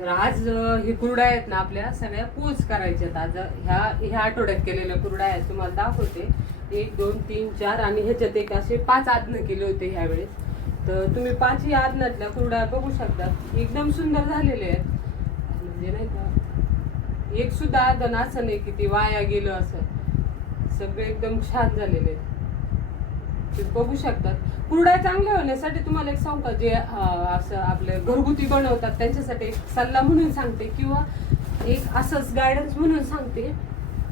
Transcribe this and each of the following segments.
तर आज हे कुरड्या आहेत ना आपल्या सगळ्या पोच करायच्यात. आज ह्या आठवड्यात केलेल्या कुरड्या आहेत तुम्हाला दाखवते. 1 2 3 4 आणि ह्याच्यात एक असे 5 आदनं केले होते ह्यावेळेस. तर तुम्ही 5ही आदनातल्या कुरड्या बघू शकता, एकदम सुंदर झालेले आहेत. म्हणजे नाही का एक सुद्धा आदन असं नाही की ते वाया गेलं, असं सगळे एकदम छान झालेले आहेत. तुम्ही बघू शकता. कुरड्या चांगल्या होण्यासाठी तुम्हाला एक सांगू का, जे असं आपले घरगुती बनवतात त्यांच्यासाठी एक सल्ला म्हणून सांगते, किंवा एक असंच गायडन्स म्हणून सांगते.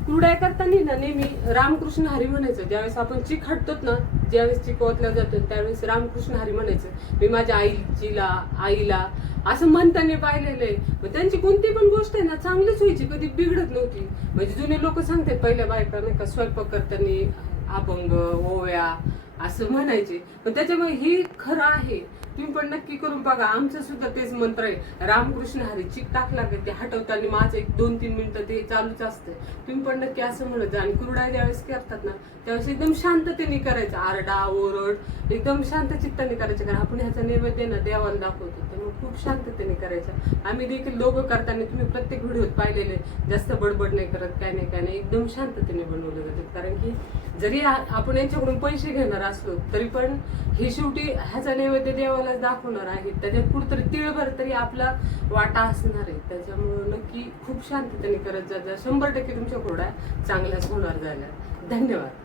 कुरड्या करताना ना नेहमी रामकृष्ण हरी म्हणायचं. ज्यावेळेस आपण चिक हटतोत ना, ज्यावेळेस चिक ओतल्या जातो त्यावेळेस रामकृष्ण हरी म्हणायचं. मी माझ्या आईला असं म्हणताना पाहिलेलं आहे. मग त्यांची कोणती पण गोष्ट आहे ना चांगलीच व्हायची, कधी बिघडत नव्हती. म्हणजे जुने लोक सांगतात पहिल्या बायका नाही का स्वयंपाक करताना अभंग ओव्या असं म्हणायचे. पण त्याच्यामुळे ही खरं आहे. तुम्ही पण नक्की करून बघा. आमचं सुद्धा तेच मंत्र आहे, रामकृष्ण हरी. चिक टाकला की ते हटवताना माझं 1 2 3 मिनिटं ते चालूच असतं. तुम्ही पण नक्की असं म्हणत जा. आणि कुरड्या ज्यावेळेस करतात ना त्यावेळेस एकदम शांततेने करायचं. आरडा ओरड एकदम शांत चित्ताने करायचं. कारण आपण ह्याचा नैवेद्य ना देवाला दाखवतो, त्यामुळे खूप शांततेने करायचं. आम्ही देखील लोक करताना तुम्ही प्रत्येक व्हिडिओत पाहिलेले, जास्त बडबड नाही करत, काय नाही एकदम शांततेने बनवलं जातं. कारण की जरी आपण यांच्याकडून पैसे घेणार असलो तरी पण हे शेवटी ह्याचा नैवेद्य देवाला दाखवणार आहे. त्याच्यात कुठतरी तिळभर तरी आपला वाटा असणार आहे. त्याच्यामुळे नक्की खूप शांततेने करत जा. 100% तुमच्या कुरड्या चांगल्याच होणार झाल्या. धन्यवाद.